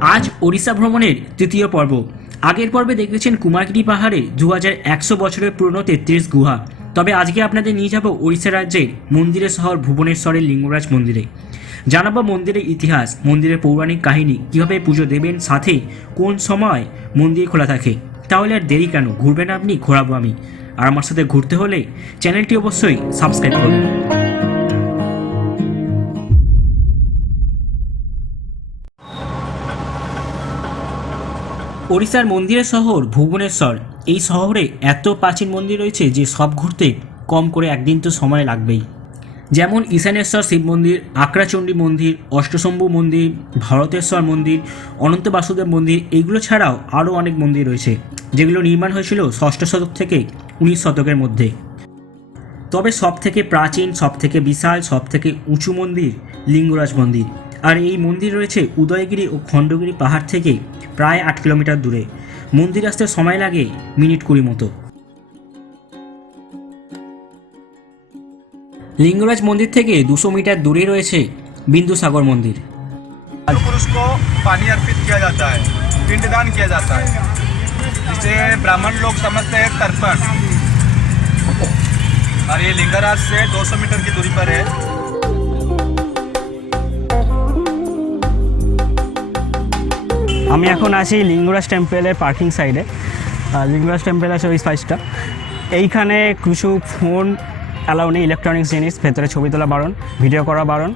আজ ওড়িশা ভ্রমণের তৃতীয় পর্ব। আগের পর্বে দেখেছেন কুমারগিরি পাহাড়ে দু হাজার একশো বছরের পুরনো তেত্রিশ গুহা। তবে আজকে আপনাদের নিয়ে যাব ওড়িশা রাজ্যের মন্দিরের শহর ভুবনেশ্বরের লিঙ্গরাজ মন্দিরে। জানাব মন্দিরের ইতিহাস, মন্দিরের পৌরাণিক কাহিনী, কীভাবে পুজো দেবেন, সাথে কোন সময় মন্দির খোলা থাকে। তাহলে আর দেরি কেন? ঘুরবেন আপনি, ঘোরাবো আমি। আর আমার সাথে ঘুরতে হলে চ্যানেলটি অবশ্যই সাবস্ক্রাইব করুন। ওড়িশার মন্দিরের শহর ভুবনেশ্বর। এই শহরে এত প্রাচীন মন্দির রয়েছে যে সব ঘুরতে কম করে একদিন তো সময় লাগবেই। যেমন ঈশানেশ্বর শিব মন্দির, আকরাচণ্ডী মন্দির, অষ্টশম্ভু মন্দির, ভারতেশ্বর মন্দির, অনন্ত বাসুদেব মন্দির, এইগুলো ছাড়াও আরও অনেক মন্দির রয়েছে, যেগুলো নির্মাণ হয়েছিল ষষ্ঠ শতক থেকে উনিশ শতকের মধ্যে। তবে সব থেকে প্রাচীন সব থেকে বিশাল সব থেকে উঁচু মন্দির লিঙ্গরাজ মন্দির। আর এই মন্দির রয়েছে উদয়গিরি ও খণ্ডগিরি পাহাড় থেকে প্রায় আট কিলোমিটার দূরে মন্দির আসতে সময় লাগে মিনিট কুড়ি মতো লিঙ্গরাজ মন্দির থেকে দুশো মিটার দূরে রয়েছে বিন্দুসাগর মন্দির पुरुष को पानी अर्पित किया जाता है पिंडदान किया जाता है जिसे ब्राह्मण लोग समझते हैं तर्पण और ये लिंगराज से 200 मीटर की दूरी पर है আমি এখন আছি লিঙ্গরাজ টেম্পেলের পার্কিং সাইডে। লিঙ্গরাজ টেম্পেল আছে ওই সাইজটা এইখানে কিছু ফোন অ্যালাউ নেই, ইলেকট্রনিক্স জিনিস, ভেতরে ছবি তোলা বারণ, ভিডিও করা বারণ।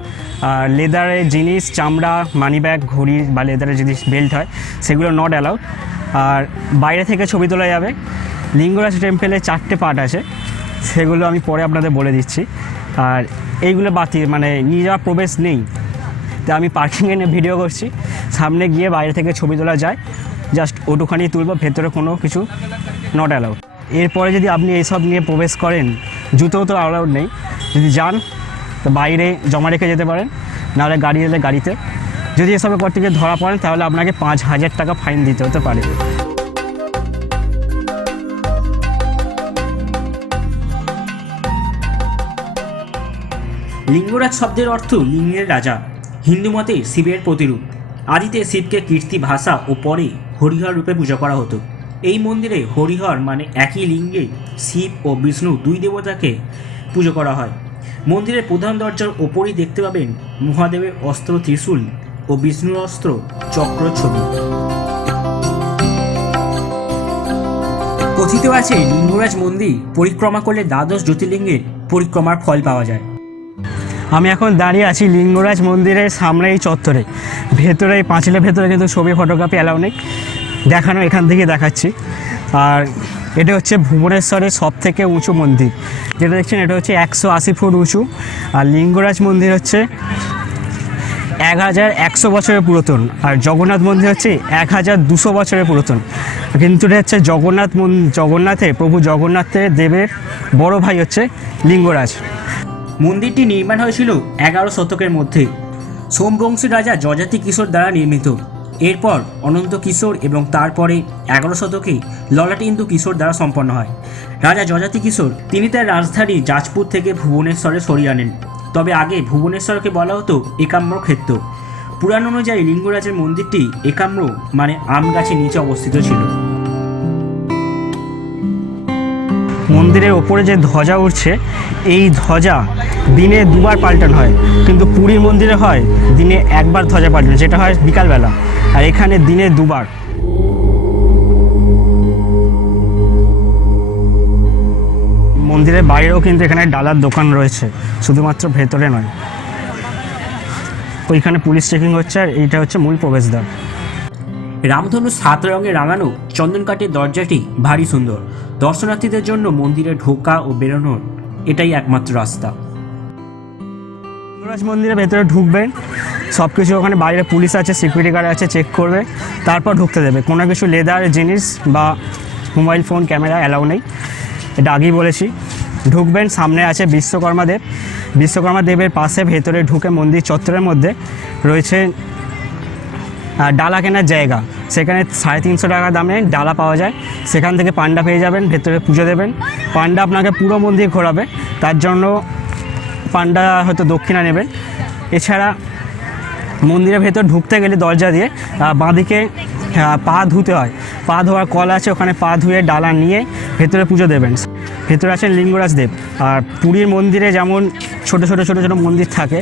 আর লেদারের জিনিস, চামড়া, মানি ব্যাগ, ঘড়ি বা লেদারের জিনিস, বেল্ট হয়, সেগুলো নট অ্যালাউড আর বাইরে থেকে ছবি তোলা যাবে। লিঙ্গরাজ টেম্পেলে চারটে পার্ট আছে, সেগুলো আমি পরে আপনাদের বলে দিচ্ছি। আর এইগুলো বাতিল মানে নিয়ে যাওয়ার প্রবেশ নেই। তো আমি পার্কিংয়ে নিয়ে ভিডিও করছি। সামনে গিয়ে বাইরে থেকে ছবি তোলা যায়। জাস্ট ওটুখানি তুলবো, ভেতরে কোনো কিছু নট অ্যালাউড এরপরে যদি আপনি এইসব নিয়ে প্রবেশ করেন, জুতোও তো অ্যালাউড নেই। যদি যান, তো বাইরে জমা রেখে যেতে পারেন। নাহলে গাড়ি এলে গাড়িতে। যদি এসবের পর থেকে ধরা পড়েন, তাহলে আপনাকে পাঁচ হাজার টাকা ফাইন দিতে হতে পারে। লিঙ্গরাজ শব্দের অর্থ লিঙ্গের রাজা। হিন্দু মতে শিবের প্রতিরূপ। আদিতে শিবকে কীর্তি, ভাষা ও পরে হরিহর রূপে পূজা করা হতো। এই মন্দিরে হরিহর মানে একই লিঙ্গে শিব ও বিষ্ণু দুই দেবতাকে পুজো করা হয়। মন্দিরের প্রধান দরজার ওপরই দেখতে পাবেন মহাদেবের অস্ত্র ত্রিশূল ও বিষ্ণুর অস্ত্র চক্র ছবি। কথিত আছে, লিঙ্গরাজ মন্দির পরিক্রমা করলে দ্বাদশ জ্যোতির্লিঙ্গের পরিক্রমার ফল পাওয়া যায়। আমি এখন দাঁড়িয়ে আছি লিঙ্গরাজ মন্দিরের সামনে এই চত্বরে। ভেতরে এই পাঁচিলের ভেতরে কিন্তু ছবি ফটোগ্রাফি অ্যালাউ নেই। দেখানো এখান থেকে দেখাচ্ছি। আর এটা হচ্ছে ভুবনেশ্বরের সব থেকে উঁচু মন্দির। যেটা দেখছেন, এটা হচ্ছে একশো আশি ফুট উঁচু। আর লিঙ্গরাজ মন্দির হচ্ছে এক হাজার একশো বছরের পুরাতন। আর জগন্নাথ মন্দির হচ্ছে এক হাজার দুশো বছরের পুরাতন। কিন্তু এটা হচ্ছে জগন্নাথ মন, জগন্নাথে, প্রভু জগন্নাথের দেবের বড় ভাই হচ্ছে লিঙ্গরাজ। মন্দিরটি নির্মাণ হয়েছিল এগারো শতকের মধ্যে। সোমবংশী রাজা যজাতি কিশোর দ্বারা নির্মিত। এরপর অনন্ত কিশোর এবং তারপরে এগারো শতকে ললাটেন্দু কিশোর দ্বারা সম্পন্ন হয়। রাজা যজাতি কিশোর, তিনি তার রাজধানী যাজপুর থেকে ভুবনেশ্বরে সরিয়ে আনেন। তবে আগে ভুবনেশ্বরকে বলা হতো একাম্র ক্ষেত্র। পুরাণ অনুযায়ী লিঙ্গরাজের মন্দিরটি একাম্র মানে আম গাছের নিচে অবস্থিত ছিল। মন্দিরের ওপরে যে ধ্বজা উঠছে, এই ধ্বজা দিনে দুবার পাল্টানো হয়। কিন্তু পুরীর মন্দিরে হয়, দিনে একবার ধ্বজা পাল্টানো, যেটা হয় বিকালবেলা। আর এখানে দিনে দুবার। মন্দিরের বাইরেও কিন্তু এখানে ডালার দোকান রয়েছে, শুধুমাত্র ভেতরে নয়। ওইখানে পুলিশ চেকিং হচ্ছে, আর এইটা হচ্ছে মূল প্রবেশদ্বার। রামধনু সাত রঙে রাঙানো চন্দন কাঠের দরজাটি ভারী সুন্দর। দর্শনার্থীদের জন্য মন্দিরে ঢোকা ও বেরোনোর এটাই একমাত্র রাস্তা। লিঙ্গরাজ মন্দিরের ভেতরে ঢুকবেন সব কিছু ওখানে বাইরে পুলিশ আছে সিকিউরিটি গার্ড আছে চেক করবে, তারপর ঢুকতে দেবে। কোনো কিছু লেদার জিনিস বা মোবাইল ফোন ক্যামেরা অ্যালাউ নেই। এটা আগেই বলেছি। ঢুকবেন, সামনে আছে বিশ্বকর্মা দেব। বিশ্বকর্মা দেবের পাশে ভেতরে ঢুকে মন্দির চত্বরের মধ্যে রয়েছে ডালা কেনার জায়গা। সেখানে সাড়ে তিনশো টাকা দামে ডালা পাওয়া যায়। সেখান থেকে পান্ডা পেয়ে যাবেন, ভেতরে পুজো দেবেন। পান্ডা আপনাকে পুরো মন্দির ঘোরাবে। তার জন্য পান্ডা হয়তো দক্ষিণা নেবেন এছাড়া মন্দিরের ভেতর ঢুকতে গেলে দরজা দিয়ে বাঁদিকে পা ধুতে হয়। পা ধোয়ার কল আছে, ওখানে পা ধুয়ে ডালা নিয়ে ভেতরে পুজো দেবেন। ভেতরে আছেন লিঙ্গরাজ দেব। আর পুরীর মন্দিরে যেমন ছোট ছোট ছোট ছোট মন্দির থাকে।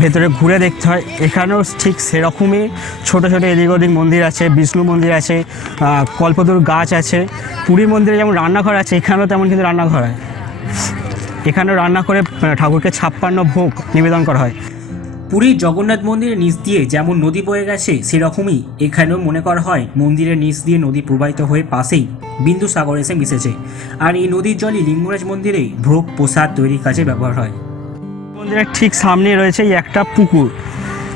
ভেতরে ঘুরে দেখতে হয়। এখানেও ঠিক সেরকমই ছোট ছোট এদিক ওদিক মন্দির আছে বিষ্ণু মন্দির আছে আহ, কল্পতরু গাছ আছে। পুরীর মন্দিরে যেমন রান্নাঘর আছে এখানেও তেমন কিন্তু রান্নাঘর হয়। এখানেও রান্না করে ঠাকুরকে ছাপ্পান্ন ভোগ নিবেদন করা হয়। পুরীর জগন্নাথ মন্দিরের নিচ দিয়ে যেমন নদী বয়ে গেছে সেরকমই এখানেও মনে করা হয় মন্দিরের নিচ দিয়ে নদী প্রবাহিত হয়ে পাশেই বিন্দু সাগর এসে মিশেছে। আর এই নদীর জলই লিঙ্গরাজ মন্দিরে ভোগ প্রসাদ তৈরির কাজে ব্যবহার হয়। মন্দিরের ঠিক সামনে রয়েছে একটা পুকুর।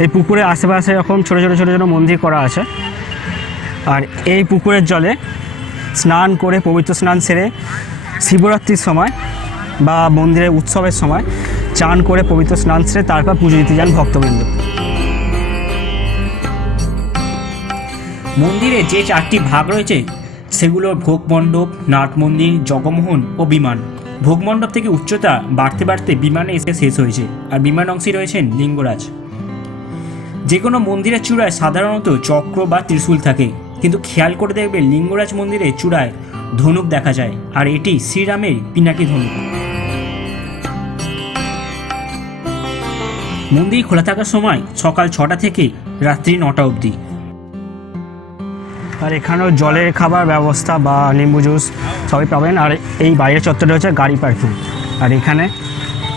এই পুকুরের আশেপাশে এরকম ছোটো ছোটো ছোটো ছোটো মন্দির করা আছে। আর এই পুকুরের জলে স্নান করে, পবিত্র স্নান সেরে শিবরাত্রির সময় বা মন্দিরের উৎসবের সময় চান করে, পবিত্র স্নান সেরে তারপর পুজো দিতে যান ভক্তবৃন্দ। মন্দিরে যে চারটি ভাগ রয়েছে, সেগুলো ভোগ মণ্ডপ নাট মন্দির জগমোহন ও বিমান। ভোগ মণ্ডপ থেকে উচ্চতা বাড়তে বাড়তে বিমানে এসে শেষ হয়েছে, আর বিমান অংশে রয়েছেন লিঙ্গরাজ। যে কোনো মন্দিরের চূড়ায় সাধারণত চক্র বা ত্রিশূল থাকে, কিন্তু খেয়াল করে দেখবে লিঙ্গরাজ মন্দিরের চূড়ায় ধনুক দেখা যায়, আর এটি শ্রীরামের পিনাকি ধনুক। মন্দির খোলা থাকার সময় সকাল ছটা থেকে রাত্রি নটা অবধি। আর এখানেও জলের খাবার ব্যবস্থা বা নিম্বু জুস সবই পাবেন। আর এই বাইরের চত্বরে হচ্ছে গাড়ি পার্কিং। আর এখানে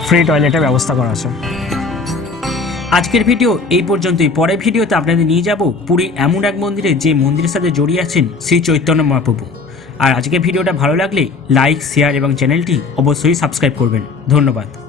ফ্রি টয়লেটের ব্যবস্থা করা আছে। আজকের ভিডিও এই পর্যন্তই। পরের ভিডিওতে আপনাদের নিয়ে যাব পুরীর এমন এক মন্দিরে যে মন্দিরের সাথে জড়িয়ে আছেন শ্রী চৈতন্য মহাপ্রভু। আর আজকের ভিডিওটা ভালো লাগলে লাইক, শেয়ার এবং চ্যানেলটি অবশ্যই সাবস্ক্রাইব করবেন। ধন্যবাদ।